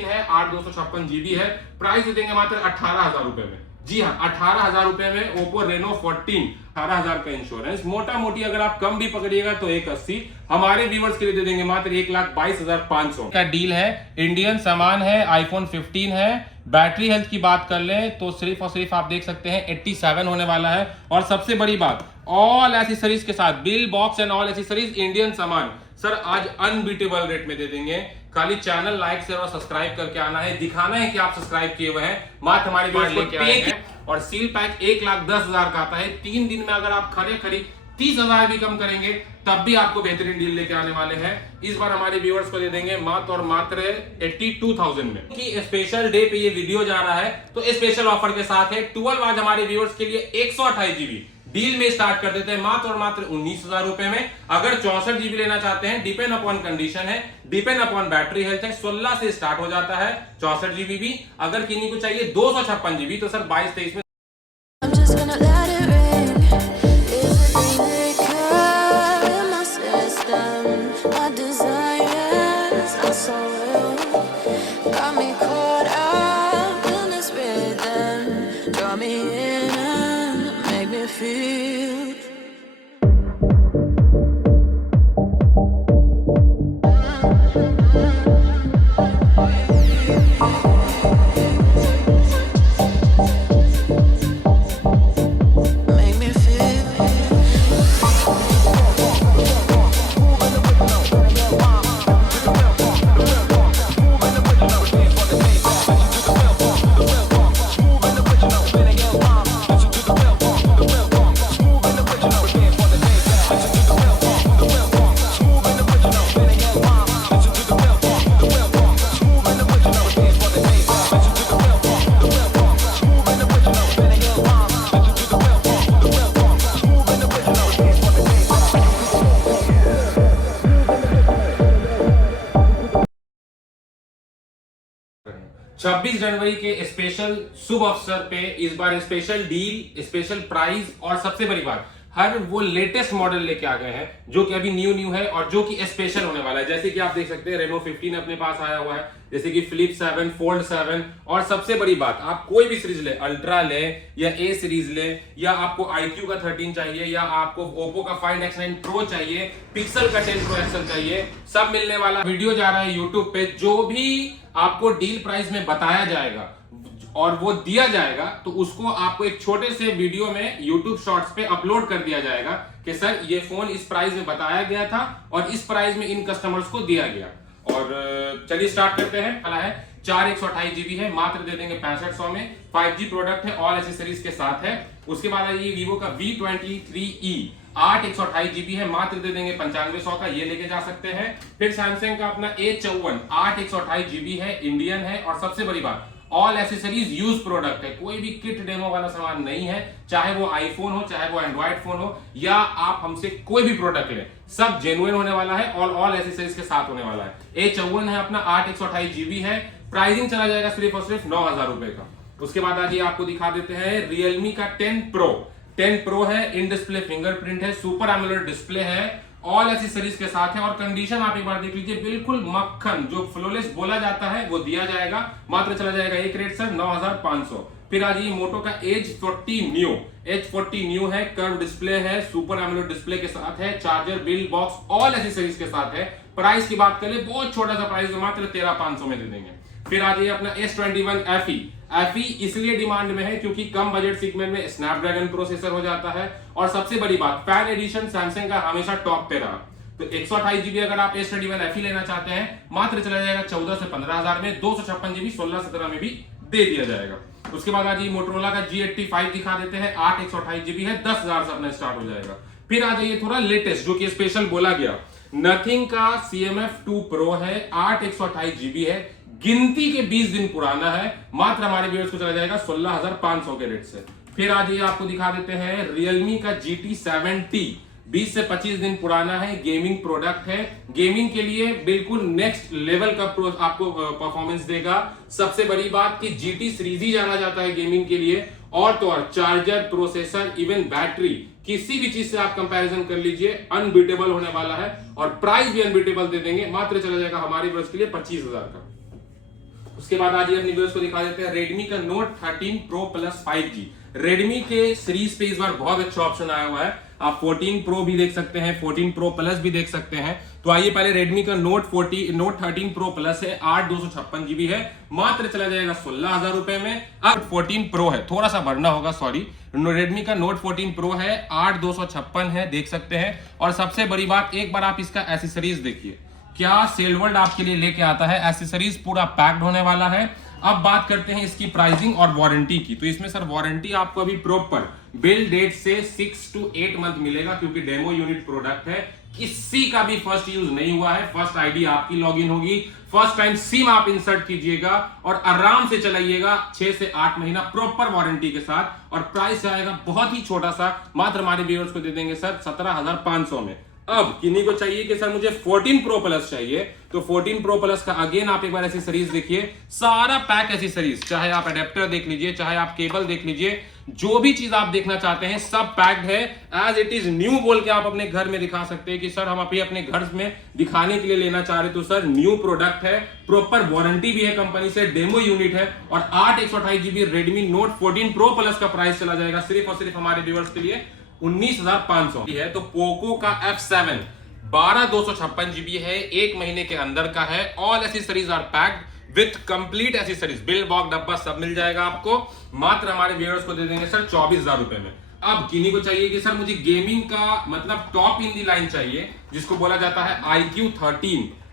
14 है, 8/256 GB है। Price दे देंगे मात्र 18,000 रुपए में। जी हाँ, 18,000 रुपए में ओप्पो रेनो 14, 18,000 का इंश्योरेंस। मोटा मोटी अगर आप कम भी पकड़िएगा तो 180, हमारे व्यूवर्स के लिए दे देंगे मात्र 1,22,500 का डील है। इंडियन सामान है, आईफोन 15 है। बैटरी हेल्थ की बात कर लें तो सिर्फ और सिर्फ आप देख सकते हैं 87 होने वाला है। और सबसे बड़ी बात, ऑल एसेसरीज के साथ, bill box and all accessories, Indian सामान सर आज अनबीटेबल रेट में दे देंगे। खाली चैनल लाइक शेयर और सब्सक्राइब करके आना है, दिखाना है कि आप सब्सक्राइब किए हुए हैं, मात्र हमारे वीडियो लेके आएंगे। और सील पैक 1,10,000 का आता है। 3 दिन में अगर आप खरी 30,000 भी कम करेंगे तब भी आपको बेहतरीन डील लेके आने वाले हैं। इस बार हमारे व्यूअर्स को दे देंगे मात्र और मात्र 82,000 में। कि स्पेशल डे पे ये वीडियो जा रहा है तो स्पेशल ऑफर के साथ है। 12 आज हमारे व्यूअर्स के लिए 128 GB डील में स्टार्ट कर देते हैं मात्र और मात्र 19,000 रुपए में। अगर 64 GB लेना चाहते हैं, डिपेंड अपॉन कंडीशन है, डिपेंड अपॉन बैटरी हेल्थ है, 16 से स्टार्ट हो जाता है 64 GB भी। अगर किन्हीं को चाहिए 256 GB तो सर 22-23 में I'm just gonna let it rain. Is it liquor in my system? My desires are so real. Got me caught up in this rhythm. Draw me in and make me feel. Make me feel. छब्बीस जनवरी के special शुभ अवसर पे इस बार special deal, special price और सबसे बड़ी बात, हर वो लेटेस्ट मॉडल लेके आ गए हैं जो कि अभी न्यू है और जो कि स्पेशल होने वाला है। जैसे कि आप देख सकते हैं रेनो 15 अपने पास आया हुआ है, जैसे कि फ्लिप 7, फोल्ड 7। और सबसे बड़ी बात, आप कोई भी सीरीज ले, अल्ट्रा ले या ए सीरीज ले, या आपको iQOO का 13 चाहिए, या आपको ओप्पो का Find X9 Pro चाहिए, पिक्सल का 10 Pro XL चाहिए, सब मिलने वाला। वीडियो जा रहा है यूट्यूब पे, जो भी आपको डील प्राइस में बताया जाएगा और वो दिया जाएगा तो उसको आपको एक छोटे से वीडियो में YouTube शॉर्ट्स पे अपलोड कर दिया जाएगा कि सर ये फोन इस प्राइस में बताया गया था और इस प्राइस में इन कस्टमर्स को दिया गया। और चलिए स्टार्ट करते हैं। वाला है 4/128 GB है, मात्र दे देंगे 6500 में। 5G प्रोडक्ट है, ऑल एसेसरीज के साथ है। उसके बाद ये वीवो का V23e 8/128 GB है, मात्र दे देंगे 9500 का, ये लेके जा सकते हैं। फिर सैमसंग का अपना A54 8/128 GB है, इंडियन है। और सबसे बड़ी बात, ऑल एसेसरीज यूज प्रोडक्ट है, कोई भी किट डेमो वाला सामान नहीं है। चाहे वो आईफोन हो, चाहे वो एंड्रॉइड फोन हो, या आप हमसे कोई भी प्रोडक्ट लें, सब जेन्युइन होने वाला है और ऑल एसेसरीज के साथ होने वाला है। A54 है अपना, 8/128 GB है। प्राइसिंग चला जाएगा सिर्फ और सिर्फ 9,000 रुपए का। उसके बाद आज ये आपको दिखा देते हैं रियलमी का 10 Pro है, इन डिस्प्ले फिंगरप्रिंट है, सुपर एमोलेड डिस्प्ले है, ऑल एसेसरीज के साथ है। और कंडीशन आप एक बार देख लीजिए, बिल्कुल मक्खन, जो फ्लोलेस बोला जाता है वो दिया जाएगा। मात्र चला जाएगा एक रेट सर 9,500। फिर आज ये मोटो का H40 न्यू है, कर्व डिस्प्ले है, सुपर एमोलेड डिस्प्ले के साथ है, charger, bill box, all accessories के साथ है। प्राइस की बात करें, बहुत छोटा सा प्राइस, मात्र 13,500 में दे देंगे। फिर आज ये अपना S21 FE इसलिए डिमांड में है क्योंकि कम बजट सेगमेंट में स्नैपड्रैगन प्रोसेसर हो जाता है। और सबसे बड़ी बात, फैन एडिशन सैमसंग का हमेशा टॉप पे रहा। तो 128 GB अगर आप S21 FE लेना चाहते हैं, मात्र चला जाएगा 14 से 15,000 में। 256 GB 16-17 में भी दे दिया जाएगा। उसके बाद आज ये मोटरोला का G85 दिखा देते हैं, 8/128 GB है, 10,000 से अपना स्टार्ट हो जाएगा। फिर आ जाइए थोड़ा लेटेस्ट, जो कि स्पेशल बोला गया, नथिंग का CMF2 Pro है, 8/128 GB है, गिनती के 20 दिन पुराना है, मात्र हमारे व्यूअर्स को चला जाएगा 16,500 के रेट से। फिर आज ये आपको दिखा देते हैं रियलमी का GT70, 20 से 25 दिन पुराना है, गेमिंग प्रोडक्ट है। गेमिंग के लिए बिल्कुल नेक्स्ट लेवल का आपको परफॉर्मेंस देगा। सबसे बड़ी बात कि GT सीरीज ही जाना जाता है गेमिंग के लिए। और तो और चार्जर, प्रोसेसर, इवन बैटरी, किसी भी चीज से आप कंपैरिजन कर लीजिए, अनबीटेबल होने वाला है। और प्राइस भी अनबीटेबल दे देंगे, मात्र चला जाएगा हमारे व्यूअर्स के लिए 25,000 का। उसके बाद आज अपने व्यूअर्स को दिखा देते हैं Redmi का Note 13 Pro Plus 5G। Redmi के सीरीज पे इस बार बहुत अच्छा ऑप्शन आया हुआ है। आप 14 Pro भी देख सकते हैं, 14 Pro Plus भी देख सकते हैं। तो आइए पहले Redmi का Note 13 Pro Plus है, 8/256 GB है, मात्र चला जाएगा 16,000 रुपए में। अब 14 Pro है, थोड़ा सा भरना होगा, सॉरी। Redmi का Note 14 Pro है, 8/256 है, देख सकते हैं। और सबसे बड़ी बात, एक बार आप इसका एसेसरीज देखिए, क्या सेलवर्ल्ड आपके लिए लेके आता है। एसेसरीज पूरा पैक्ड होने वाला है। अब बात करते हैं इसकी प्राइसिंग और वारंटी की। तो इसमें सर वारंटी आपको अभी प्रॉपर बिल डेट से 6 to 8 मंथ मिलेगा, क्योंकि डेमो यूनिट प्रोडक्ट है, किसी का भी फर्स्ट यूज नहीं हुआ है। फर्स्ट आईडी आपकी लॉगिन होगी, फर्स्ट टाइम सिम आप इंसर्ट कीजिएगा और आराम से चलाइएगा 6 से 8 महीना प्रॉपर वारंटी के साथ। और प्राइस आएगा बहुत ही छोटा सा, मात्र हमारे व्यूअर्स को दे देंगे सर 17,500 में। अब किन्हीं को चाहिए कि सर मुझे 14 Pro Plus चाहिए, तो 14 Pro Plus का अगेन आप एक बार एसेसरीज देखिए, सारा पैक एसेसरीज, चाहे आप अडेप्टर देख लीजिए, चाहे आप केबल देख लीजिए, जो भी चीज आप देखना चाहते हैं सब पैक्ड है। एज इट इज न्यू बोल के आप अपने घर में दिखा सकते हैं कि सर हम अभी अपने घर में दिखाने के लिए लेना चाह रहे, तो सर न्यू प्रोडक्ट है, प्रॉपर वारंटी भी है कंपनी से, डेमो यूनिट है। और 8/128 GB Redmi Note 14 Pro Plus का प्राइस चला जाएगा सिर्फ और सिर्फ हमारे व्यूअर्स के लिए 19,500 है। तो पोको का F7 12/256 GB है, 1 महीने के अंदर का है। All accessories are packed with complete accessories, bill box डब्बा सब मिल जाएगा आपको। मात्र हमारे व्यूअर्स को दे देंगे सर 24,000 रुपए में। अब किन्हीं को चाहिए कि सर मुझे गेमिंग का मतलब टॉप इन दी लाइन चाहिए, जिसको बोला जाता है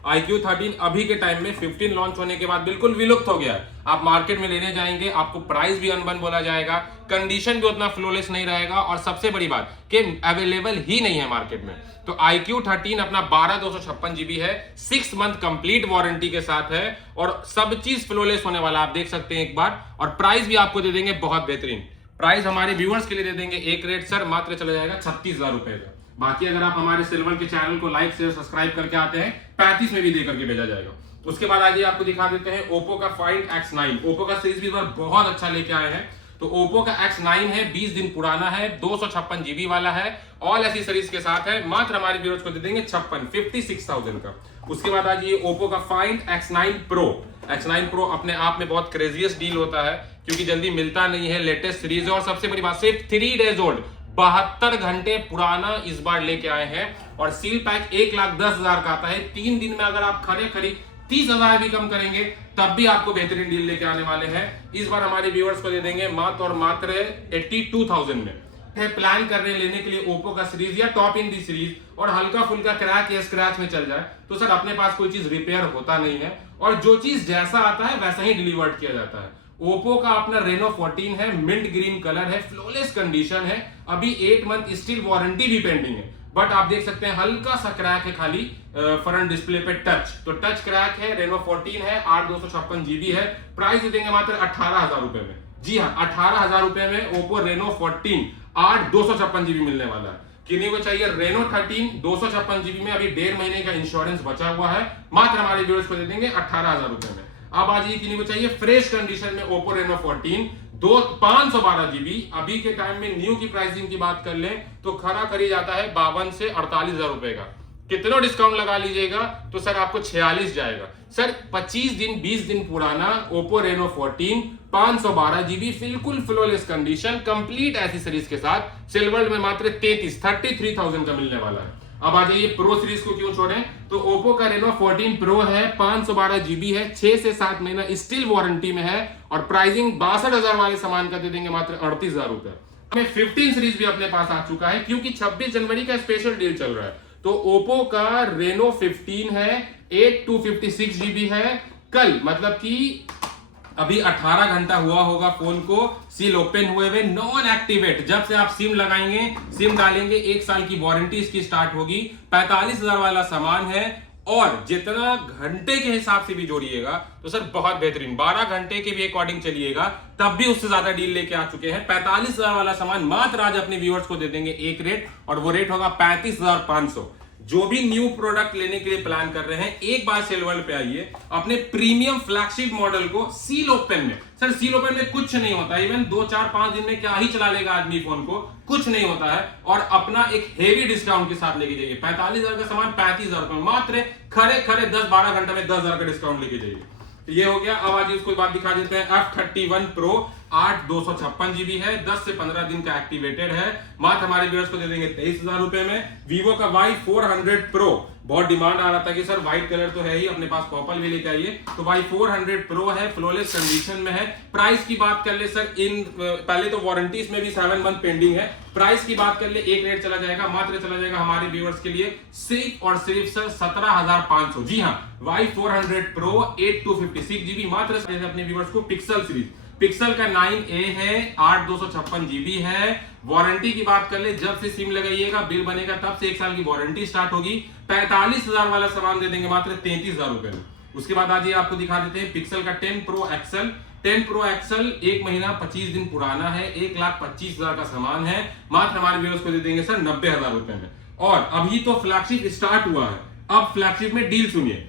iQ13 अभी के टाइम में 15 लॉन्च होने के बाद बिल्कुल विलुप्त हो गया है। आप मार्केट में लेने जाएंगे, आपको प्राइस भी अनबन बोला जाएगा, कंडीशन भी उतना फ्लोलेस नहीं रहेगा, और सबसे बड़ी बात कि अवेलेबल ही नहीं है मार्केट में। तो iQ13 अपना 12/256 GB है, 6 मंथ कंप्लीट वारंटी के साथ है, और सब चीज फ्लोलेस होने वाला आप देख सकते हैं एक बार। और प्राइस भी आपको दे देंगे बहुत बेहतरीन प्राइस, हमारे व्यूअर्स के लिए दे देंगे एक रेट सर, मात्र चला जाएगा 36,000 रुपए का। बाकी अगर आप हमारे सिल्वर के चैनल को लाइक शेयर सब्सक्राइब करके आते हैं, 35 में भी दे करके भेजा जाएगा। उसके बाद आगे आपको दिखा देते हैं Oppo का Find X9। Oppo का सीरीज भी बहुत अच्छा लेके आए हैं। तो Oppo का X9 है, 20 दिन पुराना है, 256 GB वाला है, ऑल एसेसरीज के साथ है, मात्र हमारे व्यूअर्स को दे देंगे 56,000 का। उसके बाद आज ये Oppo का Find X9 Pro। X9 Pro अपने आप में बहुत क्रेजियस डील होता है, क्योंकि जल्दी मिलता नहीं है, लेटेस्ट सीरीज है, और सबसे बड़ी बात सिर्फ 3 डेज ओल्ड, 72 घंटे पुराना इस बार लेके आए हैं। और सील पैक 1,10,000 का आता है। 3 दिन में अगर आप खरीद 30,000 भी कम करेंगे तब भी आपको बेहतरीन डील लेके आने वाले हैं। इस बार हमारे व्यूअर्स को दे देंगे मात्र और मात्र 82,000 में। प्लान कर रहे हैं लेने के लिए Oppo का सीरीज या टॉप इन दी सीरीज, और हल्का फुल्का क्रैक या स्क्रैच में चल जाए, तो सर अपने पास कोई चीज रिपेयर होता नहीं है, और जो चीज जैसा आता है वैसा ही डिलीवर्ड किया जाता है। Oppo का अपना Reno 14 है, मिंट ग्रीन कलर है, फ्लोलेस कंडीशन है, अभी 8 मंथ स्टिल वारंटी भी पेंडिंग है। बट आप देख सकते हैं हल्का सा क्रैक है खाली फ्रंट डिस्प्ले पे टच, तो टच क्रैक है। Reno 14 है, 8/256 GB है, प्राइस दे देंगे मात्र 18,000 रुपए में। जी हाँ, 18,000 रुपए में Oppo Reno 14 8/256 GB मिलने वाला है। किन्हीं को चाहिए Reno 13 256 GB में, अभी 1.5 महीने का इंश्योरेंस बचा हुआ है, मात्र हमारे व्यूअर्स को दे देंगे 18,000 रुपए में। अब आज ये किन्हीं को चाहिए फ्रेश कंडीशन में Oppo Reno 14 512 GB। अभी के टाइम में न्यू की प्राइसिंग की बात कर लें तो खरा करी जाता है 52 से 48,000 रुपए का। कितना डिस्काउंट लगा लीजिएगा तो सर आपको 46 जाएगा। सर 25 दिन 20 दिन पुराना Oppo Reno 14 512 GB, बिल्कुल फ्लोलेस कंडीशन, कंप्लीट एसेसरीज के साथ, सिल्वर में मात्र 33,000 का मिलने वाला है। अब आ जाइए प्रो सीरीज को क्यों छोड़ें, तो Oppo का Reno 14 Pro है, 512 GB है, 6 से 7 महीना स्टिल वारंटी में है, और प्राइसिंग 62,000 वाले सामान का दे देंगे मात्र 38,000 रुपए। हमें 15 सीरीज भी अपने पास आ चुका है, क्योंकि 26 जनवरी का स्पेशल डील चल रहा है। तो Oppo का Reno 15 है, 8/256 GB है, कल मतलब कि अभी 18 घंटा हुआ होगा फोन को सील ओपन हुए हुए, नॉन एक्टिवेट। जब से आप सिम लगाएंगे, सिम डालेंगे, 1 साल की वारंटी इसकी स्टार्ट होगी। 45,000 वाला सामान है, और जितना घंटे के हिसाब से भी जोड़िएगा तो सर बहुत बेहतरीन, 12 घंटे के भी अकॉर्डिंग चलिएगा तब भी उससे ज्यादा डील लेके आ चुके हैं। 45,000 वाला सामान मात्र आज अपने व्यूअर्स को दे देंगे एक रेट, और वो रेट होगा 35,500। जो भी न्यू प्रोडक्ट लेने के लिए प्लान कर रहे हैं, एक बार सेल वर्ल्ड पे आइए, अपने प्रीमियम फ्लैगशिप मॉडल को सील ओपन में, सर सील ओपन में कुछ नहीं होता, इवन 2-4-5 दिन में क्या ही चला लेगा आदमी फोन को, कुछ नहीं होता है, और अपना एक हेवी डिस्काउंट के साथ लेके जाइए। 45,000 का सामान 35,000 रुपए, मात्र खरे 10-12 घंटे में 10,000 का डिस्काउंट लेके जाइए। ये हो गया। अब आज इसको बात दिखा देते हैं। F31 Pro 8 256 GB है, 10 से 15 दिन का एक्टिवेटेड है। मात्र हमारे व्यूअर्स को दे देंगे 23,000 रुपए में। Vivo का Y400 Pro, बहुत डिमांड आ रहा था कि सर व्हाइट कलर तो है ही, अपने पास पर्पल भी लेके आइए, तो Y400 Pro है, फ्लॉलेस कंडीशन में है। प्राइस की बात कर ले सर, पहले तो वारंटीज में भी 7 मंथ पेंडिंग है। प्राइस की बात कर ले, एक रेट चला जाएगा, मात्र चला जाएगा हमारे व्यूअर्स के लिए सिर्फ और सिर्फ सर 17,500। जी हाँ, Y400 Pro 8 256 GB, मात्र अपने व्यूअर्स को पिक्सल सीरीज, पिक्सल का 9A है, 8 256 GB है। वारंटी की बात कर ले, जब से सिम लगाइएगा बिल बनेगा तब से 1 साल की वारंटी स्टार्ट होगी। 45,000 वाला सामान दे देंगे मात्र 33,000 रुपए में। उसके बाद आज ये आपको दिखा देते हैं पिक्सल का 10 Pro XL। 10 Pro XL 1 महीना 25 दिन पुराना है, 1,25,000 का सामान है, मात्र हमारे व्यूअर्स को दे देंगे सर 90,000 रुपए में। और अभी तो फ्लैगशिप स्टार्ट हुआ है, अब फ्लैगशिप में डील सुनिए।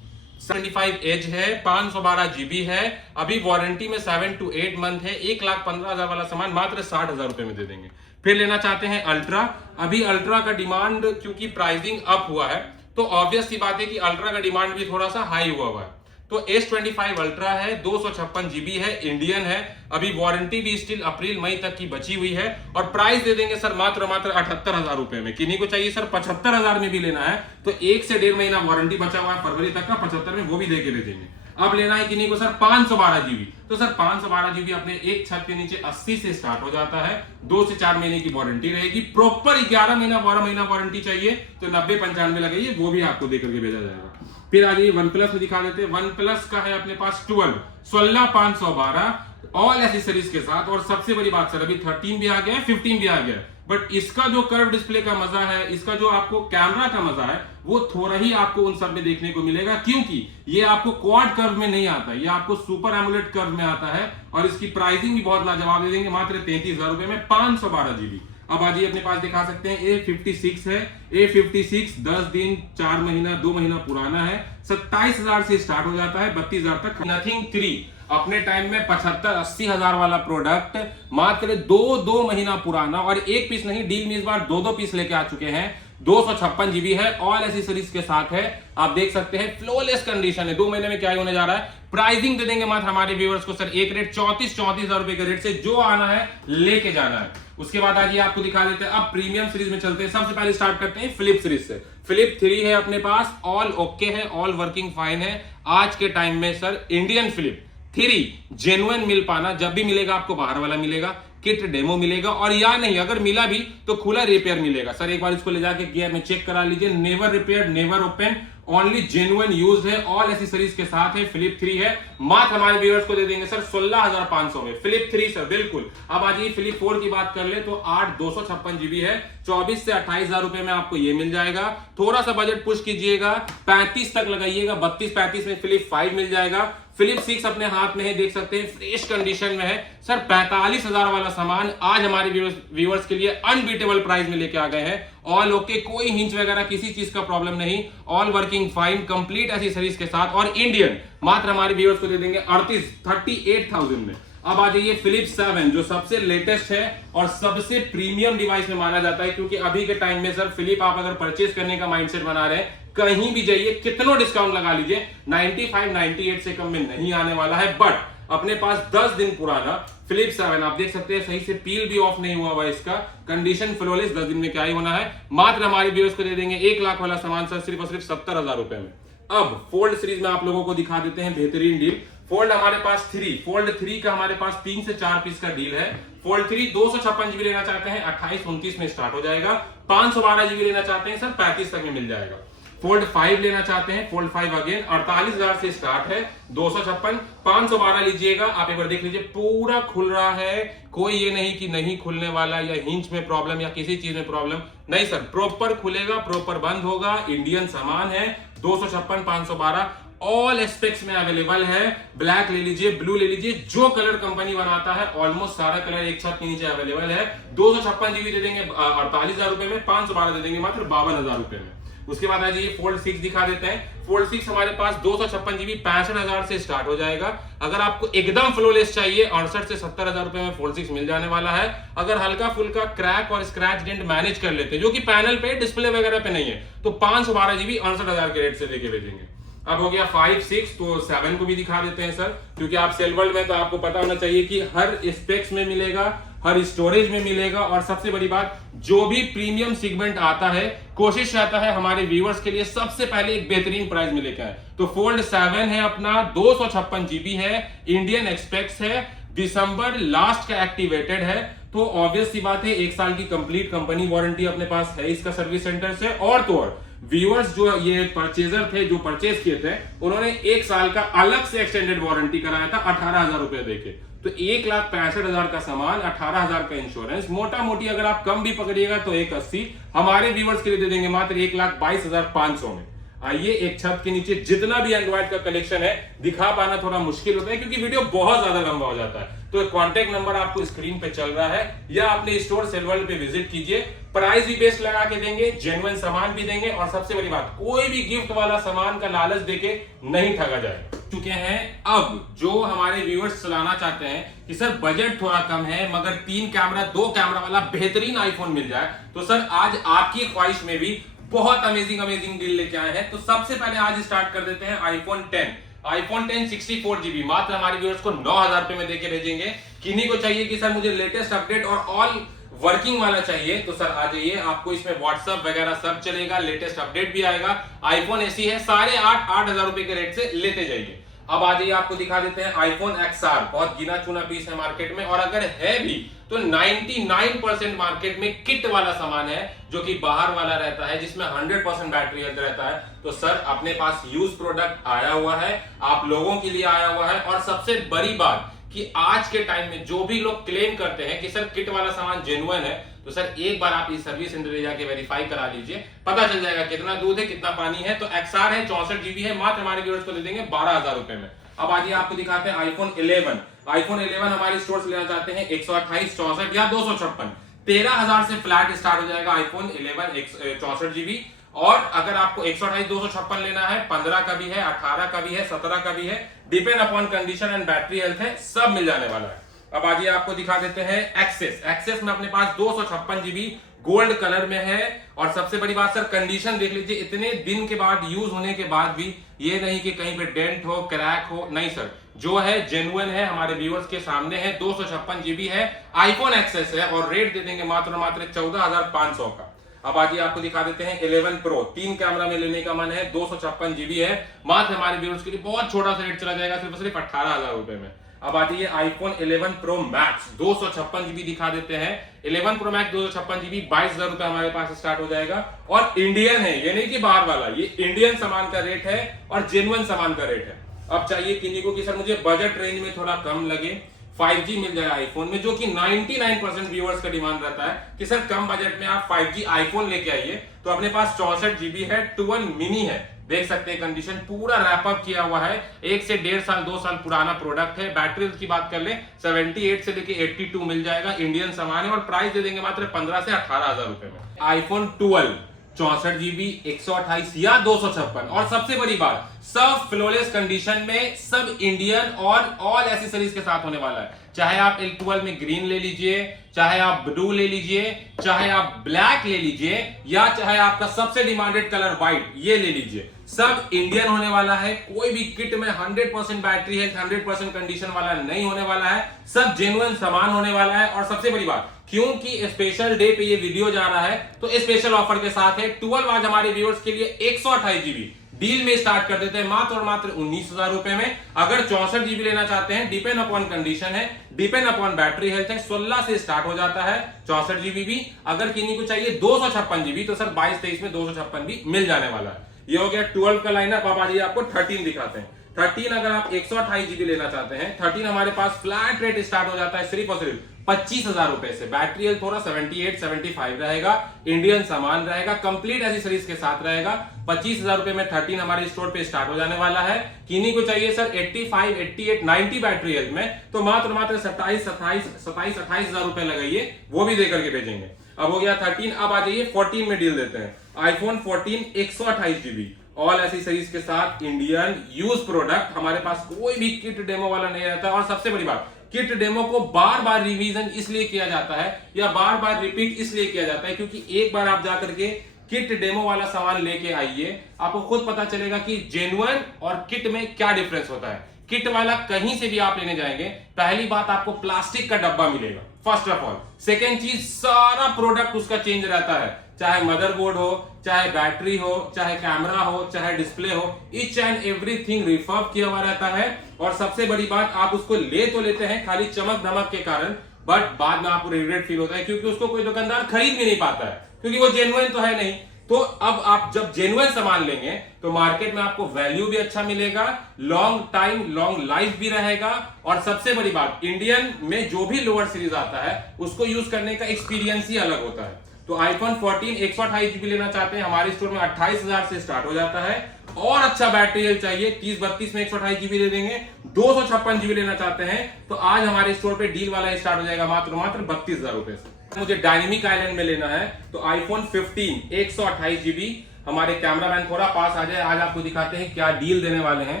75 एज है, 512 GB है, अभी वारंटी में 7 to 8 मंथ है, 1,15,000 वाला सामान मात्र 60,000 रुपए में दे देंगे। फिर लेना चाहते हैं अल्ट्रा, अभी अल्ट्रा का डिमांड क्योंकि प्राइसिंग अप हुआ है तो ऑब्वियस सी बात है कि अल्ट्रा का डिमांड भी थोड़ा सा हाई हुआ है। तो S25 अल्ट्रा है, 256 GB है, इंडियन है, अभी वारंटी भी स्टिल अप्रैल मई तक की बची हुई है। और प्राइस दे देंगे सर मात्र 78,000 रुपए में। किन्हीं को चाहिए सर 75,000 में भी लेना है तो 1 से 1.5 महीना वारंटी बचा हुआ है फरवरी तक का, 75 में वो भी देके भेजेंगे। अब लेना है किन्हीं को सर 512 GB, तो सर 512 GB अपने एक छत के नीचे 80 से स्टार्ट हो जाता है, 2 से 4 महीने की वारंटी रहेगी। प्रॉपर 11 महीना 12 महीना वारंटी चाहिए तो 90-95 लगाइए, वो भी आपको देकर के भेजा जाएगा। फिर आज ये OnePlus में दिखा देते हैं। OnePlus का है अपने पास 16,512 ऑल एसेसरीज के साथ। और सबसे बड़ी बात सर, अभी 13 भी आ गया है, 15 भी आ गया है, बट इसका जो कर्व डिस्प्ले का मजा है, इसका जो आपको कैमरा का मजा है, वो थोड़ा ही आपको उन सब में देखने को मिलेगा, क्योंकि ये आपको क्वाड कर्व में नहीं आता, ये आपको सुपर एमोलेड कर्व में आता है। और इसकी प्राइसिंग भी बहुत लाजवाब दे देंगे, मात्र 33,000 रुपए में 512 GB। अब आज अपने पास दिखा सकते हैं A56 है, A56 10 दिन 4 महीना 2 महीना पुराना है, 27,000 से स्टार्ट हो जाता है, 32,000 तक। नथिंग 3 अपने टाइम में 75-80 हजार वाला प्रोडक्ट मात्र 2 महीना पुराना, और एक पीस नहीं, डील में इस बार 2 पीस लेके आ चुके हैं। 256 GB है, ऑल एसेसरीज के साथ है, आप देख सकते हैं, फ्लॉलेस कंडीशन है। 2 महीने में क्या होने जा रहा है, प्राइसिंग दे देंगे मात्र हमारे व्यूअर्स को सर एक रेट 34,000 रुपए के रेट से, जो आना है लेके जाना है। उसके बाद आज ये आपको दिखा देते हैं। अब प्रीमियम सीरीज में चलते हैं। सबसे पहले स्टार्ट करते हैं फ्लिप सीरीज से। फ्लिप 3 है अपने पास, ऑल ओके है, ऑल वर्किंग फाइन है। आज के टाइम में सर इंडियन फ्लिप 3 जेन्युइन मिल पाना, जब भी मिलेगा आपको बाहर वाला मिलेगा, किट डेमो मिलेगा, और या नहीं अगर मिला भी तो खुला रिपेयर मिलेगा। सर एक बार इसको ले जाके गियर में चेक करा लीजिए, never repair never open, only genuine use है, ऑल एसेसरीज के साथ है। फ्लिप 3 है, मात्र हमारे व्यूअर्स को दे देंगे सर 16,500 में फ्लिप 3 सर, बिल्कुल। अब आज ये फ्लिप 4 की बात कर ले तो 8 256 GB है, 24 से 28,000 रुपए में आपको ये मिल जाएगा। थोड़ा सा बजट पुश कीजिएगा, 35 तक लगाइएगा, 32-35 में फ्लिप 5 मिल जाएगा। फ्लिप 6 अपने हाथ में है, देख सकते हैं, फ्रेश कंडीशन में है सर। 45,000 वाला सामान आज हमारे व्यूअर्स के लिए अनबीटेबल प्राइस में लेके आ गए हैं। ऑल ओके, कोई हिंच वगैरह किसी चीज का प्रॉब्लम नहीं, all working fine, complete accessories के साथ, और इंडियन, मात्र हमारे व्यूअर्स को दे देंगे 38,000 में। अब आ जाइए फ्लिप 7 जो सबसे लेटेस्ट है और सबसे प्रीमियम डिवाइस में माना जाता है, क्योंकि अभी के टाइम में सर फ्लिप आप अगर परचेज करने का माइंडसेट बना रहे हैं, कहीं भी जाइए, कितना डिस्काउंट लगा लीजिए, 95-98 से कम में नहीं आने वाला है। बट अपने पास 10 दिन पुराना फ्लिप 7 आप देख सकते हैं, सही से पील भी ऑफ नहीं हुआ हुआ, इसका कंडीशन फ्लॉलेस, 10 दिन में क्या ही होना है। मात्र हमारे व्यूअर्स को दे देंगे 1 लाख वाला सामान सर सिर्फ और सिर्फ 70,000 रुपए में। अब फोल्ड सीरीज में आप लोगों को दिखा देते हैं बेहतरीन डील। फोल्ड हमारे पास 3, फोल्ड 3 का हमारे पास 3 से 4 पीस का डील है। फोल्ड 3 256 GB लेना चाहते हैं, 28-29 में स्टार्ट हो जाएगा। 512 GB लेना चाहते हैं सर, 35 तक में मिल जाएगा। फोल्ड 5 लेना चाहते हैं, फोल्ड 5 अगेन 48,000 से स्टार्ट है, 256, 512 लीजिएगा। आप एक बार देख लीजिए, पूरा खुल रहा है, कोई ये नहीं कि नहीं खुलने वाला या हिंच में प्रॉब्लम या किसी चीज में प्रॉब्लम नहीं सर, प्रॉपर खुलेगा, प्रॉपर बंद होगा, इंडियन सामान है। 256, 512 ऑल एस्पेक्ट्स में अवेलेबल है। ब्लैक ले लीजिए, ब्लू ले लीजिए, जो कलर कंपनी बनाता है ऑलमोस्ट सारा कलर एक छत के नीचे अवेलेबल है। 256 GB दे देंगे 48,000 रुपए में, 512 दे देंगे मात्र 52,000 रुपए में। उसके बाद आज ये फोल्ड 6 दिखा देते हैं। फोल्ड 6 हमारे पास 256 GB 65,000 से स्टार्ट हो जाएगा। अगर आपको एकदम फ्लोलेस चाहिए 68 से 70,000 रुपए में फोल्ड 6 मिल जाने वाला है। अगर हल्का फुल्का क्रैक और स्क्रैच डेंट मैनेज कर लेते हैं, जो कि पैनल पे डिस्प्ले वगैरह पे नहीं है, तो 512 GB 68,000 के रेट से लेके भेजेंगे। अब हो गया 5 6, तो 7 को भी दिखा देते हैं सर, क्योंकि आप सेल वर्ल्ड में तो आपको पता होना चाहिए कि हर स्पेक्स में मिलेगा, हर स्टोरेज में मिलेगा, और सबसे बड़ी बात जो भी प्रीमियम सेगमेंट आता है कोशिश रहता है हमारे व्यूअर्स के लिए सबसे पहले एक बेहतरीन प्राइस में लेकर आए। तो फोल्ड 7 है अपना, 256 जीबी है, इंडियन एक्सपेक्स है, दिसंबर लास्ट का एक्टिवेटेड है, तो ऑब्वियस सी बात है 1 साल की कंप्लीट कंपनी वारंटी अपने पास है इसका सर्विस सेंटर से। और तो और व्यूअर्स जो ये परचेजर थे जो परचेज किए थे उन्होंने 1 साल का अलग से एक्सटेंडेड वारंटी कराया था 18,000 रुपए देके। तो 1,65,000 का सामान, 18,000 का इंश्योरेंस, मोटा मोटी अगर आप कम भी पकड़िएगा तो 1,80 हमारे व्यूअर्स के लिए दे देंगे मात्र 1,22,500 में। आइए एक छत के नीचे जितना भी एंड्रॉइड का कलेक्शन है दिखा पाना थोड़ा मुश्किल होता है क्योंकि वीडियो बहुत ज्यादा लंबा हो जाता है। तो कॉन्टेक्ट नंबर आपको स्क्रीन पे चल रहा है या अपने स्टोर सेल वर्ल्ड पे विजिट कीजिए। प्राइस भी बेस्ट लगा के देंगे, जेन्युइन सामान भी देंगे, और सबसे बड़ी बात कोई भी गिफ्ट वाला सामान का लालच देके नहीं ठगा जाएगा। चुके हैं अब जो हमारे व्यूअर्स चलाना चाहते हैं कि सर बजट थोड़ा कम है मगर 3 कैमरा 2 कैमरा वाला बेहतरीन आईफोन मिल जाए, तो सर आज आपकी ख्वाहिश में भी बहुत अमेजिंग डील लेके आए हैं। तो सबसे पहले आज स्टार्ट कर देते हैं आईफोन 10। आईफोन 10 64 जीबी मात्र हमारे व्यूअर्स को 9,000 रुपए में देके भेजेंगे। किन्हीं को चाहिए कि सर मुझे लेटेस्ट अपडेट और ऑल वर्किंग वाला चाहिए, तो सर आ जाइए, आपको इसमें व्हाट्सएप वगैरह सब चलेगा, लेटेस्ट अपडेट भी आएगा। आईफोन ऐसी है 8,500 रुपए के रेट से लेते जाइए। अब आ जाइए, आपको दिखा देते हैं आईफोन XR, बहुत गिना चुना पीस है मार्केट में, और अगर है भी तो 99% मार्केट में किट वाला सामान है जो कि बाहर वाला रहता है, जिसमें 100% बैटरी हेल्थ रहता है। तो सर अपने पास यूज प्रोडक्ट आया हुआ है, आप लोगों के लिए आया हुआ है। और सबसे बड़ी बात कि आज के टाइम में जो भी लोग क्लेम करते हैं कि सर किट वाला सामान जेन्युइन है, तो सर एक बार आप इस सर्विस सेंटर जाके वेरीफाई करा लीजिए, पता चल जाएगा कितना दूध है कितना पानी है। तो XR है 64 जीबी है, मात्र हमारे व्यूअर्स को दे देंगे 12,000 रुपए में। अब आज आपको दिखाते हैं आईफोन 11। आईफोन 11 हमारे स्टोर से लेना चाहते हैं 128, 64 या 256, 13,000 से फ्लैट स्टार्ट हो जाएगा आईफोन 11 64 जीबी। और अगर आपको 128 256 लेना है, 15 का भी है, 18 का भी है, 17 का भी है, depend upon condition and battery health है, सब मिल जाने वाला है। अब आज आपको दिखा देते हैं एक्सेस में अपने पास 256 जीबी गोल्ड कलर में है। और सबसे बड़ी बात सर कंडीशन देख लीजिए, इतने दिन के बाद यूज होने के बाद भी ये नहीं कि कहीं पे डेंट हो क्रैक हो, नहीं सर, जो है जेन्युइन है, हमारे व्यूअर्स के सामने है। 256 जीबी है, आईफोन एक्सेस है, और रेट दे देंगे मात्र 14,500 का। अब आज आपको दिखा देते हैं 11 प्रो, 3 कैमरा में लेने का मन है, 256 जीबी है, मात्र हमारे व्यूअर्स के लिए बहुत छोटा सा रेट चला जाएगा, सिर्फ 18,000 रुपए में। अब आती है आईफोन 11 प्रो मैक्स, 256 जीबी दिखा देते हैं। 11 प्रो मैक्स 256 जीबी 22,000 रुपए हमारे पास स्टार्ट हो जाएगा, और इंडियन है, ये नहीं कि बाहर वाला, ये इंडियन सामान का रेट है और जेन्युइन सामान का रेट है। अब चाहिए किन्हीं को कि सर मुझे बजट रेंज में थोड़ा कम लगे, 5G मिल जाए आईफोन में, जो कि 99% व्यूअर्स का डिमांड रहता है कि सर कम बजट में आप 5G आईफोन लेके आइए। तो अपने पास 64 जीबी है, 12 मिनी है, देख सकते हैं कंडीशन पूरा रैप अप किया हुआ है, 1 से 1.5 साल 2 साल पुराना प्रोडक्ट है। बैटरी की बात कर ले 78 से लेके 82 मिल जाएगा, इंडियन सामान है, और प्राइस दे देंगे मात्र 15 से 18,000 रुपए में। आईफोन 12 64 जीबी 128 या 256, और सबसे बड़ी बात सब फ्लोलेस कंडीशन में, सब इंडियन और ऑल एसेसरीज के साथ होने वाला है। चाहे आप L12 में ग्रीन ले लीजिए, चाहे आप ब्लू ले लीजिए, चाहे आप ब्लैक ले लीजिए, या चाहे आपका सबसे डिमांडेड कलर व्हाइट ये ले लीजिए, सब इंडियन होने वाला है। कोई भी किट में 100% बैटरी है, 100% कंडीशन वाला नहीं होने वाला है, सब जेन्युइन सामान होने वाला है। और सबसे बड़ी बात, क्योंकि स्पेशल डे पे ये वीडियो जा रहा है तो स्पेशल ऑफर के साथ है 12 आज हमारे व्यूअर्स के लिए 128 जीबी डील में स्टार्ट कर देते हैं मात्र और मात्र 19,000 रुपए में। अगर 64 जीबी लेना चाहते हैं, डिपेंड अपॉन कंडीशन है, डिपेंड अपॉन बैटरी हेल्थ है, 16 से स्टार्ट हो जाता है 64 जीबी भी। अगर किन्हीं को चाहिए 256 जीबी तो सर 22-23 में 256 भी मिल जाने वाला है। ये हो गया 12 का लाइनअप। अब आज आपको 13 दिखाते हैं। 13 अगर आप 128 जीबी लेना चाहते हैं, 13 हमारे पास फ्लैट रेट स्टार्ट हो जाता है सिर्फ और सिर्फ 25,000 रुपए से। बैटरी हेल्थ थोड़ा 78-75 रहेगा, इंडियन सामान रहेगा, कंप्लीट एसेसरीज के साथ रहेगा। 25,000 रुपए में 13 हमारे स्टोर पे स्टार्ट हो जाने वाला है। किन्हीं को चाहिए सर 85, 88, 90 बैटरी हेल्थ में, तो मात्र 27-28,000 रुपए लगाइए, वो भी देकर के भेजेंगे। अब हो गया 13। अब आ जाइए 14 में डील देते हैं। आईफोन 14 128 जीबी ऑल एसेसरीज के साथ, इंडियन यूज प्रोडक्ट, हमारे पास कोई भी किट डेमो वाला नहीं रहता। और सबसे बड़ी बात, किट डेमो को बार बार रिवीजन इसलिए किया जाता है या बार बार रिपीट इसलिए किया जाता है क्योंकि एक बार आप जाकर के किट डेमो वाला सामान लेके आइए, आपको खुद पता चलेगा कि जेन्युइन और किट में क्या डिफरेंस होता है। किट वाला कहीं से भी आप लेने जाएंगे, पहली बात आपको प्लास्टिक का डब्बा मिलेगा फर्स्ट ऑफ ऑल। सेकेंड चीज, सारा प्रोडक्ट उसका चेंज रहता है, चाहे मदरबोर्ड हो, चाहे बैटरी हो, चाहे कैमरा हो, चाहे डिस्प्ले हो, ईच एंड एवरीथिंग रिफर्ब किया हुआ रहता है। और सबसे बड़ी बात, आप उसको ले तो लेते हैं खाली चमक धमक के कारण, बट बाद में आपको रिग्रेट फील होता है क्योंकि उसको कोई दुकानदार खरीद भी नहीं पाता है, क्योंकि वो जेन्युइन तो है नहीं। तो अब आप जब जेन्युइन सामान लेंगे तो मार्केट में आपको वैल्यू भी अच्छा मिलेगा, लॉन्ग टाइम लॉन्ग लाइफ भी रहेगा, और सबसे बड़ी बात, इंडियन में जो भी लोअर सीरीज आता है उसको यूज करने का एक्सपीरियंस ही अलग होता है। तो आईफोन 14 128 जीबी लेना चाहते हैं, हमारे स्टोर में 28,000 से स्टार्ट हो जाता है। और अच्छा बैटरी हेल्थ चाहिए, 30-32 में 128 जीबी दे देंगे। 256 जीबी लेना चाहते हैं तो आज हमारे स्टोर पे डील वाला स्टार्ट हो जाएगा मात्र 32,000 रुपए से। मुझे डायनेमिक आइलैंड में लेना है तो आईफोन 15 128 जीबी, हमारे कैमरामैन थोड़ा पास आ जाए, आज आपको दिखाते हैं क्या डील देने वाले हैं,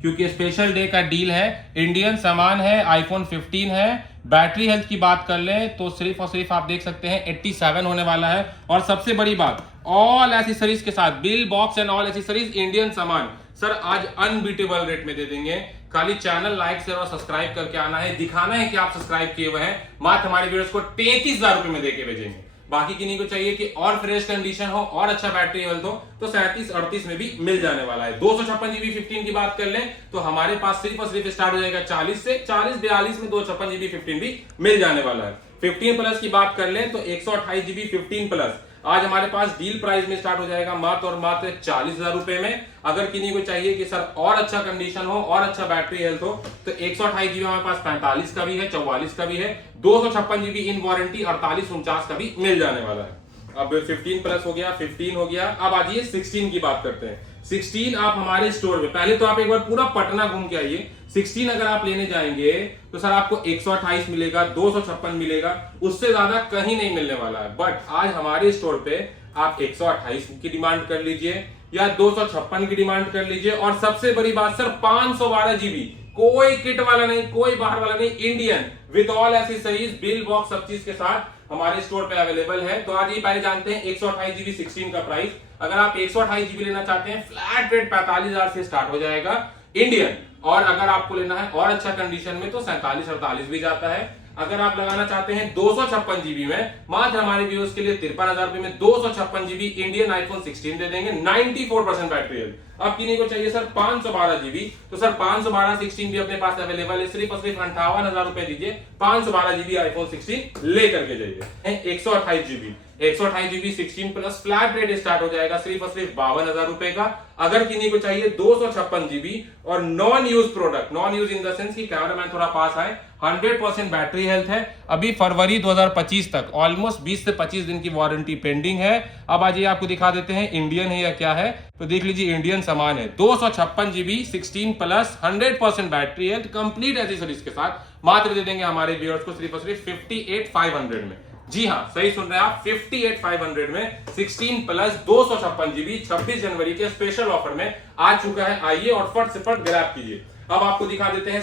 क्योंकि स्पेशल डे का डील है, इंडियन सामान है, आईफोन 15 है। बैटरी हेल्थ की बात कर ले तो सिर्फ और सिर्फ आप देख सकते हैं 87 होने वाला है। और सबसे बड़ी बात, ऑल एसेसरीज के साथ, bill box and all accessories, Indian सामान सर आज अनबीटेबल रेट में दे देंगे। खाली चैनल लाइक शेयर और सब्सक्राइब करके आना है, दिखाना है कि आप सब्सक्राइब किए हुए हैं, मात्र हमारे व्यूअर्स को 33,000 रुपए में देके भेजेंगे। बाकी किन्हीं को चाहिए कि और फ्रेश कंडीशन हो और अच्छा बैटरी हेल्थ हो तो 37-38 में भी मिल जाने वाला है। 256 जीबी 15 की बात कर लें तो हमारे पास सिर्फ और सिर्फ स्टार्ट हो जाएगा 40 से, 40-42 में 256 जीबी 15 भी मिल जाने वाला है। 15 प्लस की बात कर लें तो 128 जीबी 15 प्लस आज हमारे पास डील प्राइस में स्टार्ट हो जाएगा मात्र और मात्र 40,000 रुपए में। अगर किन्हीं को चाहिए कि सर और अच्छा कंडीशन हो और अच्छा बैटरी हेल्थ हो तो 128 जीबी हमारे पास 45 का भी है, 44 का भी है, 256 जीबी इन वारंटी 48-49 का भी मिल जाने वाला है। अब 15 प्लस हो गया, 15 हो गया, अब आ जाइए 16 की बात करते हैं। 16 आप हमारे स्टोर में, पहले तो आप एक बार पूरा पटना घूम के आइए। 16 अगर आप लेने जाएंगे तो सर आपको 128 मिलेगा, 256 मिलेगा, उससे ज्यादा कहीं नहीं मिलने वाला है। बट आज हमारे स्टोर पे आप 128 की डिमांड कर लीजिए या 256 की डिमांड कर लीजिए, और सबसे बड़ी बात सर 512 जीबी, कोई किट वाला नहीं, कोई बाहर वाला नहीं, Indian with all accessories, bill box सब चीज के साथ हमारे स्टोर पे अवेलेबल है। तो आज ये पहले जानते हैं 128 जीबी 16 का प्राइस। अगर आप 128 जीबी लेना चाहते हैं, फ्लैट रेट 45,000 से स्टार्ट हो जाएगा इंडियन, और अगर आपको लेना है और अच्छा कंडीशन में तो 47-48 भी जाता है। अगर आप लगाना चाहते हैं 256 जीबी में, मात्र हमारे व्यूअर्स के लिए 53,000 रुपए में 256 जीबी इंडियन आईफोन 16 दे देंगे, 94% बैटरी हेल्थ। अब किन्हीं को चाहिए सर 512 जीबी तो सर 512 16 भी अपने पास अवेलेबल है, सिर्फ और सिर्फ 58,000 रुपए दीजिए, 512 जीबी आईफोन 16 लेकर के जाइए। 128 GB 128 GB 16 plus flat rate start हो जाएगा सिर्फ और सिर्फ 52,000 रुपए का। अगर किन्हीं को चाहिए 256 जीबी और non use product, non use in the sense की कैमरामैन थोड़ा पास आए, 100% बैटरी हेल्थ है, अभी फरवरी 2025 तक ऑलमोस्ट 20 से 25 दिन की वारंटी पेंडिंग है। अब आज ये आपको दिखा देते हैं इंडियन है या क्या है, तो देख लीजिए इंडियन सामान है, 256 GB 16 plus 100% battery health, complete accessories के साथ मात्र दे देंगे हमारे व्यूअर्स को सिर्फ और सिर्फ 58,500 में। जी हाँ, सही सुन रहे हैं आप, 58,500 में 16 प्लस 256 जीबी 26 जनवरी के स्पेशल ऑफर में आ चुका है। आइए और फट से फट ग्रैब कीजिए। अब आपको दिखा देते हैं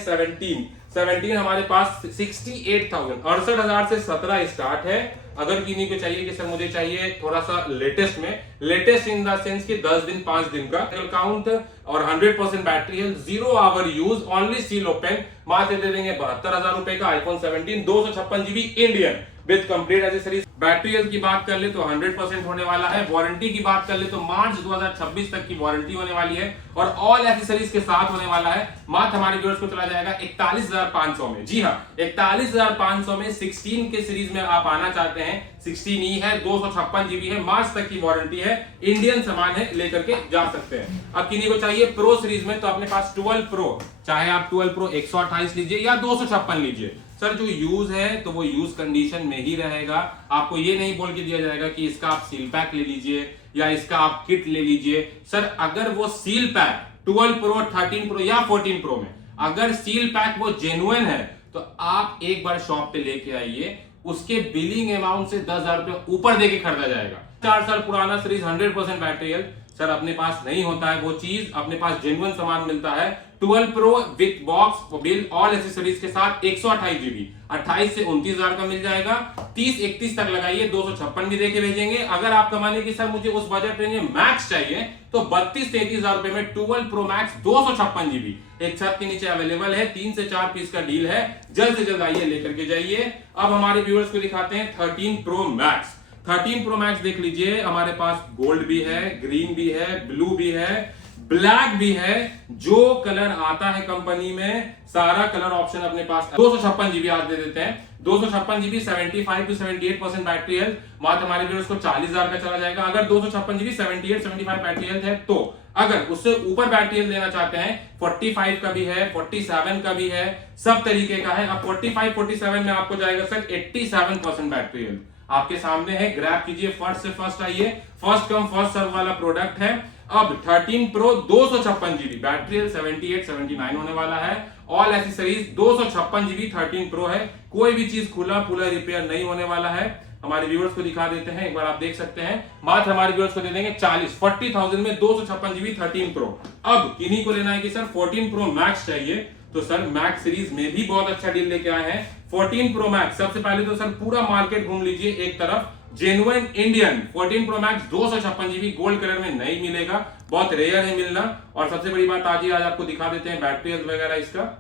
17 हमारे पास 68,000 से 17 स्टार्ट है। अगर किन्हीं को चाहिए कि सर मुझे चाहिए थोड़ा सा लेटेस्ट में, लेटेस्ट इन द सेंस कि 10 दिन 5 दिन का काउंट और 100% battery health, 0 hour use, only seal open, मात्र दे देंगे 72,000 रुपए का iPhone 17 256 GB Indian with complete accessories. Battery health की बात कर ले तो 100% होने वाला है। वारंटी की बात कर ले तो मार्च 2026 तक की वारंटी होने वाली है और ऑल एसेसरीज के साथ होने वाला है। मात्र हमारे व्यूअर्स को चला जाएगा 41,500 में। जी हाँ, 41,500 में 16 के सीरीज में आप आना चाहते हैं, 16E है, 256 जीबी है, मार्च तक की वारंटी है, इंडियन सामान है, लेकर के जा सकते हैं। अब किन्हीं को चाहिए प्रो सीरीज में तो अपने पास 12 प्रो, चाहे आप 12 प्रो 128 लीजिए या 256 लीजिए, सर जो यूज है तो वो यूज कंडीशन में ही रहेगा। आपको ये नहीं बोल के दिया जाएगा कि इसका आप सील पैक ले लीजिए या इसका आप किट ले लीजिए। सर अगर वो सील पैक 12 प्रो 13 प्रो या 14 प्रो में अगर सील पैक वो जेन्युइन है तो आप एक बार शॉप पे लेके आइए, उसके बिलिंग अमाउंट से 10,000 रुपए ऊपर देके खरीदा जाएगा। 4 साल पुराना सीरीज 100% बैटरी हेल्थ, सर अपने पास नहीं होता है वो चीज, अपने पास जेन्युइन सामान मिलता है 12 pro with box bill all accessories के साथ 128 जीबी 28 से 29,000 का मिल जाएगा। 30-31 तक लगाइए, 256 भी देके भेजेंगे। अगर आप कमाने की सर मुझे उस बजट रेंज में मैक्स चाहिए तो 32-33,000 रुपए में 12 प्रो मैक्स 256 जीबी एक छत के नीचे अवेलेबल है। 3 से 4 पीस का डील है, जल्द से जल्द आइए लेकर के जाइए। अब हमारे व्यूअर्स को दिखाते हैं 13 प्रो मैक्स। 13 प्रो मैक्स देख लीजिए, हमारे पास गोल्ड भी है, ग्रीन भी है, ब्लू भी है, ब्लैक भी है। जो कलर आता है कंपनी में सारा कलर ऑप्शन अपने पास। 256 जीबी आज दे देते हैं, 256 जीबी 75 to 78% बैटरी हेल्थ। मात्र हमारे व्यूअर्स को 40,000 का चला जाएगा। अगर 256 जीबी 78-75 बैटरी हेल्थ है तो अगर उससे ऊपर बैटरी हेल्थ लेना चाहते हैं 45 का भी है, 47 का भी है, सब तरीके का है। अब 45-47 में आपको जाएगा सर 87% बैटरी हेल्थ आपके सामने है। ग्रैब कीजिए, फर्स्ट से फर्स्ट आइए, फर्स्ट कम फर्स्ट सर्व वाला प्रोडक्ट है। अब 13 प्रो 256 जीबी बैटरी 78-79 होने वाला है। ऑल एसेसरीज 256 जीबी 13 प्रो है। कोई भी चीज खुला खुला रिपेयर नहीं होने वाला है। हमारे व्यूअर्स को दिखा देते हैं, एक बार आप देख सकते हैं। मात्र हमारे व्यूअर्स को दे देंगे 40,000 में 256 जीबी 13 प्रो। अब किन्हीं को लेना है कि सर 14 प्रो मैक्स चाहिए तो सर मैक्स सीरीज में भी बहुत अच्छा डील लेके आए हैं। 14 प्रो मैक्स सबसे पहले तो सर पूरा मार्केट घूम लीजिए एक तरफ। Genuine Indian 14 pro max 256 GB gold colour में नहीं मिलेगा, बहुत रेयर है मिलना। और सबसे बड़ी बात आज आपको दिखा देते हैं बैटरी हेल्थ वगैरह इसका।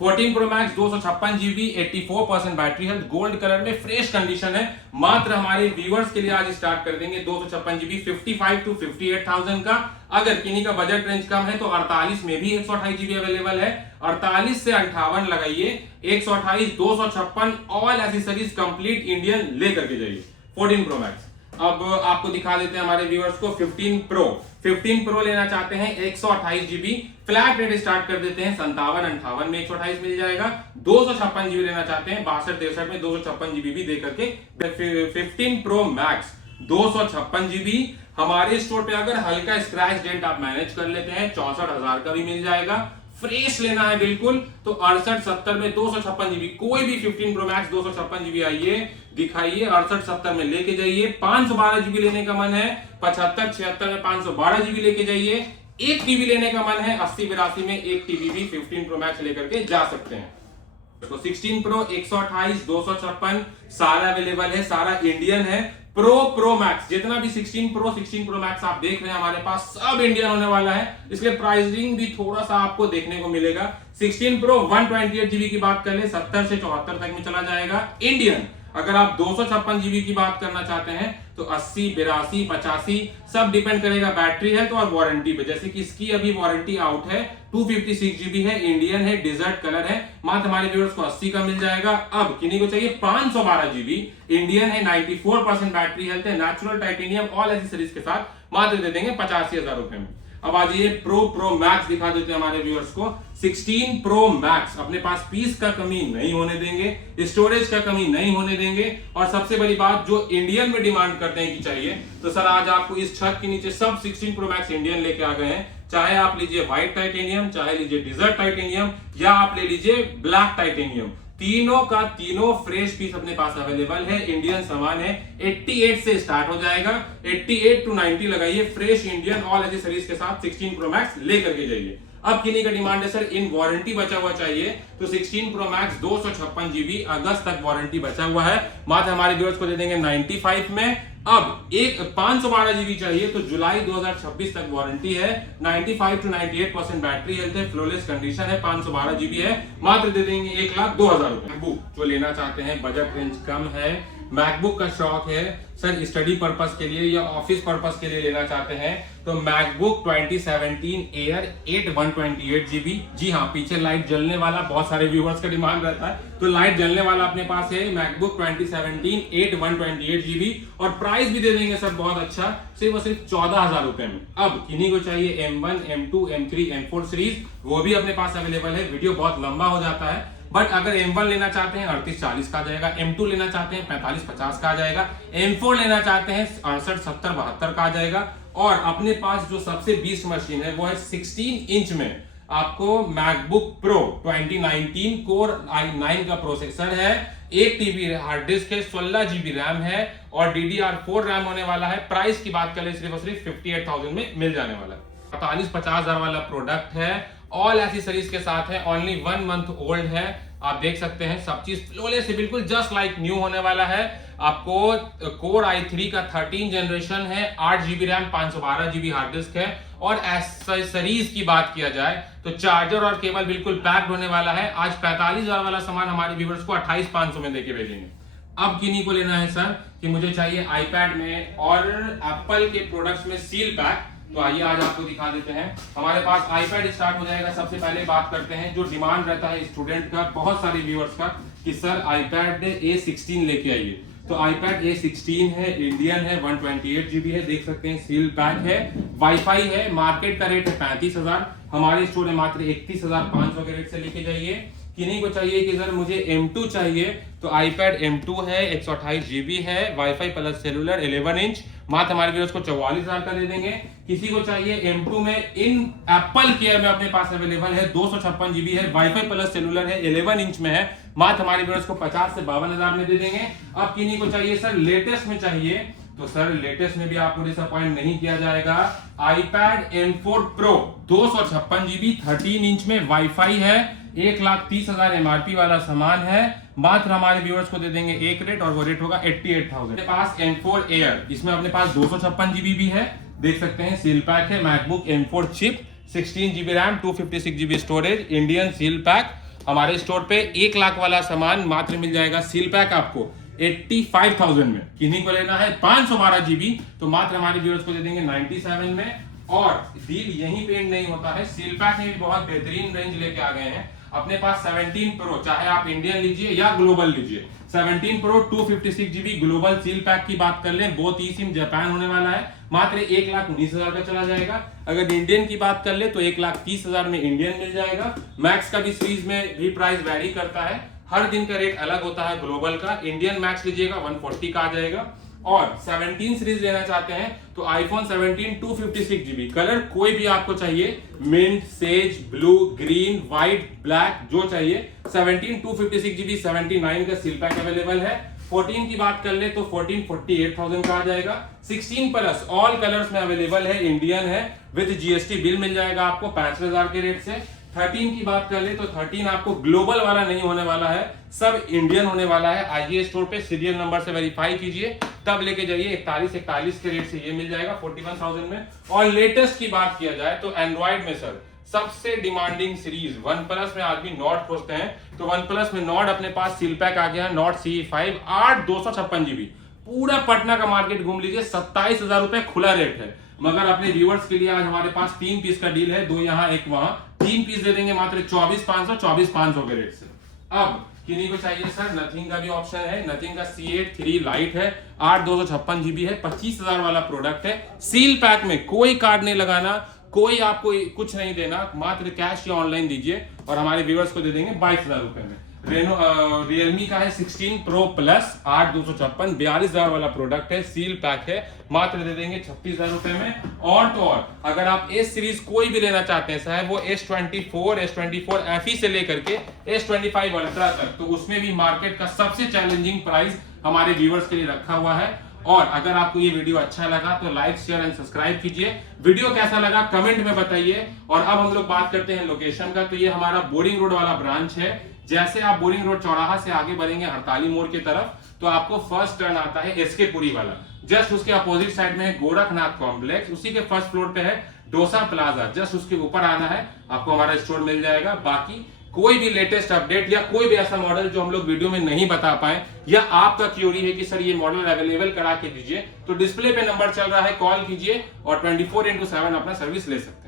14 pro max 256 GB 84% battery health, gold colour में फ्रेश कंडीशन है। मात्र हमारे व्यूअर्स के लिए आज स्टार्ट कर देंगे 256 जीबी 55 to 58,000 का। अगर किन्हीं का बजट रेंज कम है तो 48 में भी 128 जीबी अवेलेबल है। 48 से 58 लगाइए, 128 256 ऑल एसेसरीज कंप्लीट इंडियन लेकर के जाइए 14 प्रो मैक्स। अब आपको दिखा देते हैं हमारे व्यूअर्स को 15 प्रो लेना चाहते हैं 128 जीबी फ्लैट रेट स्टार्ट कर देते हैं 57-58 में 128 मिल जाएगा। 256 जीबी लेना चाहते हैं 62-63 में 256 जीबी भी देकर के 15 प्रो मैक्स 256 जीबी। हमारे स्टोर पे अगर हल्का स्क्रैच डेंट आप मैनेज कर लेते हैं 64,000 का भी मिल जाएगा। फ्रेश लेना है बिल्कुल तो 68-70 में 256 जीबी कोई भी 15 प्रो मैक्स 256 जीबी आइए दिखाइए, 68-70 में लेके जाइए। 512 जीबी लेने का मन है 75-76 में 512 जीबी लेके जाइए। एक टीवी लेने का मन है 80-82 में एक टीवी भी 15 प्रो मैक्स लेकर के जा सकते हैं। तो 16 प्रो 128 256 सारा अवेलेबल है, सारा इंडियन है। प्रो मैक्स जितना भी 16 प्रो मैक्स आप देख रहे हैं हमारे पास सब इंडियन होने वाला है, इसलिए प्राइसिंग भी थोड़ा सा आपको देखने को मिलेगा। 16 प्रो 128 जीबी की बात कर ले 70 से 74 तक में चला जाएगा इंडियन। अगर आप 256 जीबी की बात करना चाहते हैं तो 80 82 85 सब डिपेंड करेगा बैटरी हेल्थ और वारंटी पे। जैसे कि इसकी अभी वारंटी आउट है, 256 जीबी है, इंडियन है, डिजर्ट कलर है। मात्र हमारे व्यूअर्स को 80 का मिल जाएगा। अब किन्हीं को चाहिए 512 जीबी इंडियन है, 94% बैटरी हेल्थ है, नेचुरल टाइटेनियम ऑल एसेसरीज के साथ मात्र दे देंगे 85,000 रुपए में। अब आ जाइए प्रो मैक्स दिखा देते हैं हमारे व्यूअर्स को। 16 प्रो मैक्स अपने पास पीस का कमी नहीं होने देंगे, स्टोरेज का कमी नहीं होने देंगे। और सबसे बड़ी बात जो इंडियन में डिमांड करते हैं कि चाहिए तो सर आज आपको इस छत के नीचे सब 16 प्रो मैक्स इंडियन लेके आ गए हैं। चाहे आप लीजिए व्हाइट टाइटेनियम, चाहे लीजिए डिजर्ट टाइटेनियम या आप ले लीजिए ब्लैक टाइटेनियम, तीनों का तीनों फ्रेश पीस अपने पास अवेलेबल है। इंडियन सामान है, 88 से स्टार्ट हो जाएगा, 88 to 90 लगाइए। फ्रेश इंडियन ऑल एसेसरीज के साथ 16 प्रो मैक्स लेकर के जाइए। अब किन्हीं का डिमांड है सर इन वारंटी बचा हुआ चाहिए तो 16 प्रो मैक्स 256 जीबी अगस्त तक वारंटी बचा हुआ है, मात्र हमारे व्यूअर्स को दे देंगे 95 में। अब एक 512 जीबी चाहिए तो जुलाई 2026 तक वारंटी है, 95 to 98% बैटरी हेल्थ है, फ्लोलेस कंडीशन है, 512 जीबी है, मात्र दे देंगे 1,02,000 रुपए। मैकबुक जो लेना चाहते हैं बजट रेंज कम है, मैकबुक का शौक है सर स्टडी पर्पस के लिए या ऑफिस पर्पस के लिए लेना चाहते हैं तो मैकबुक 2017 एयर 8 128 जीबी। जी हाँ, पीछे लाइट जलने वाला बहुत सारे व्यूअर्स का डिमांड रहता है तो लाइट जलने वाला अपने पास है मैकबुक 2017 8 128 जीबी। और प्राइस भी दे देंगे सर बहुत अच्छा, सिर्फ और सिर्फ 14,000 रुपए में। अब किन्हीं को चाहिए M1 M2 M3 M4 series वो भी अपने पास अवेलेबल है। वीडियो बहुत लंबा हो जाता है बट अगर M1 लेना चाहते हैं 38-40 का आ जाएगा, M2 लेना चाहते हैं 45-50 का आ जाएगा, M4 लेना चाहते हैं 68-70-72 का आ जाएगा। और अपने पास जो सबसे बीस्ट मशीन है वो है 16 इंच में आपको मैकबुक प्रो 2019 कोर i9 का प्रोसेसर है, 1 TB हार्ड डिस्क है, 16 GB रैम है और DDR4 रैम होने वाला है। प्राइस की बात करें सिर्फ और सिर्फ 58,000 में मिल जाने वाला है। 45-50 हजार वाला प्रोडक्ट है ऑल एसेसरीज के साथ है, ओनली 1 मंथ ओल्ड है। आप देख सकते हैं सब चीज फ्लॉलेस से बिल्कुल जस्ट लाइक न्यू होने वाला है। आपको कोर i3 का 13 जनरेशन है, 8 GB RAM, 512 GB hard disk है। और एसेसरीज की बात किया जाए तो चार्जर और केबल बिल्कुल पैक्ड होने वाला है। आज 45,000 वाला सामान हमारे व्यूअर्स को 28,500 में देके भेजेंगे। अब किन्हीं को लेना है सर कि मुझे चाहिए आईपैड में और एप्पल के प्रोडक्ट्स में सील पैक, तो आइए आज आपको दिखा देते हैं। हमारे पास आईपैड स्टार्ट हो जाएगा। सबसे पहले बात करते हैं जो डिमांड रहता है स्टूडेंट का, बहुत सारे व्यूअर्स का, कि सर आईपैड A16 लेके आइए। तो आईपैड A16 है, इंडियन है, 128 GB है, देख सकते हैं, सील पैक है, वाईफाई है। मार्केट का रेट है 35,000, हमारे स्टोर में मात्र 31,500 के रेट से लेके जाइए। किन्हीं को चाहिए कि सर मुझे M2 चाहिए, तो आईपैड M2 है, 128 GB है, वाईफाई प्लस सेलुलर 11 इंच, मात्र हमारे व्यूअर्स को 44,000 का दे देंगे। किसी को चाहिए M2 में इन एप्पल केयर में अपने पास अवेलेबल है, 256 GB है, वाईफाई प्लस सेलुलर है, 11 इंच में है, मात्र हमारे व्यूअर्स को 50 से 52,000 में दे देंगे। अब किन्हीं को चाहिए सर लेटेस्ट में चाहिए, तो सर लेटेस्ट में भी आपको डिसअपॉइंट नहीं किया जाएगा। IPad M4 Pro 256 GB 13 inch में, वाईफाई है, 1,30,000 MRP वाला सामान है, मात्र हमारे व्यूअर्स को दे देंगे एक रेट और वो रेट होगा 88,000। अपने पास M4 Air, इसमें अपने पास 256 GB भी है, देख सकते हैं, सील पैक है। MacBook M4 chip, 16 GB RAM, 256 GB storage, Indian seal pack. हमारे स्टोर पे 1 लाख वाला सामान मात्र मिल जाएगा सील पैक आपको 85,000 में। किन्हीं को लेना है 512 GB, तो मात्र हमारे व्यूअर्स को दे देंगे 97 में। और डील यहीं पे एंड नहीं होता है, सील पैक में भी बहुत बेहतरीन रेंज लेके आ गए हैं। अपने पास 17 प्रो, चाहे आप इंडियन लीजिए या ग्लोबल लीजिए, 17 pro 256 GB global seal pack की बात कर लें, बोथ ई सिम जापान होने वाला है, मात्र 1,19,000 का चला जाएगा। अगर इंडियन की बात कर ले तो 1,30,000 में इंडियन मिल जाएगा। मैक्स का भी सीरीज में भी प्राइस वैरी करता है, हर दिन का रेट अलग होता है। ग्लोबल का इंडियन मैक्स लीजिएगा 140 का आ जाएगा। और 17 सीरीज लेना चाहते हैं तो आईफोन 17 256 GB, कलर कोई भी आपको चाहिए, mint, sage, blue, green, white, black, जो चाहिए, 17 256 GB 79 का सील पैक अवेलेबल है। 14 की बात कर ले तो 14 48,000 का आ जाएगा। 16 प्लस ऑल कलर्स में अवेलेबल है, इंडियन है, विद GST बिल मिल जाएगा आपको 65,000 के रेट से। 13 की बात कर ले तो 13 आपको ग्लोबल वाला नहीं होने वाला है, सब इंडियन होने वाला है। आइए स्टोर पे सीरियल नंबर से वेरीफाई कीजिए, तब लेके जाइए। 41 के रेट से ये मिल जाएगा 41,000 में। और लेटेस्ट की बात किया जाए तो एंड्रॉइड में सर सबसे डिमांडिंग सीरीज वन प्लस में आदमी नॉट खोजते हैं, तो वन प्लस में नॉट अपने पास सील पैक आ गया है, नॉट CE5 8 256 GB। पूरा पटना का मार्केट घूम लीजिए, 27,000 रुपए खुला रेट है। मगर अपने व्यूअर्स के लिए आज हमारे पास 3 पीस का डील है, 2 यहाँ 1 वहां, 3 पीस दे देंगे मात्र 24,500 के रेट से। अब किन्हीं को चाहिए सर नथिंग का भी ऑप्शन है, नथिंग का C8 3 लाइट है, 8 256 GB है, 25,000 वाला प्रोडक्ट है। सील पैक में कोई कार्ड नहीं लगाना, कोई आपको कुछ नहीं देना, मात्र कैश या ऑनलाइन दीजिए और हमारे व्यूअर्स को दे देंगे 22,000 रुपए में। रियलमी का है 16 प्रो प्लस 8 256 42,000 वाला प्रोडक्ट है, सील पैक है, मात्र दे देंगे 36,000 रुपए में। और तो और अगर आप एस सीरीज कोई भी लेना चाहते हैं, चाहे वो S24 FE से लेकर के S25 अल्ट्रा तक, तो उसमें भी मार्केट का सबसे चैलेंजिंग प्राइस हमारे व्यूअर्स के लिए रखा हुआ है। और अगर आपको ये वीडियो अच्छा लगा तो लाइक, शेयर एंड सब्सक्राइब कीजिए। वीडियो कैसा लगा कमेंट में बताइए। और अब हम लोग बात करते हैं लोकेशन का, तो ये हमारा बोरिंग रोड वाला ब्रांच है। जैसे आप बोरिंग रोड चौराहा से आगे बढ़ेंगे हड़ताली मोड़ की तरफ, तो आपको फर्स्ट टर्न आता है SK पुरी वाला, जस्ट उसके अपोजिट साइड में है गोरखनाथ कॉम्प्लेक्स, उसी के फर्स्ट फ्लोर पे है डोसा प्लाजा, जस्ट उसके ऊपर आना है, आपको हमारा स्टोर मिल जाएगा। बाकी कोई भी लेटेस्ट अपडेट या कोई भी ऐसा मॉडल जो हम लोग वीडियो में नहीं बता पाए, या आपका क्यूरी है कि सर ये मॉडल अवेलेबल करा के दीजिए, तो डिस्प्ले पे नंबर चल रहा है, कॉल कीजिए और 24/7 अपना सर्विस ले सकते हैं।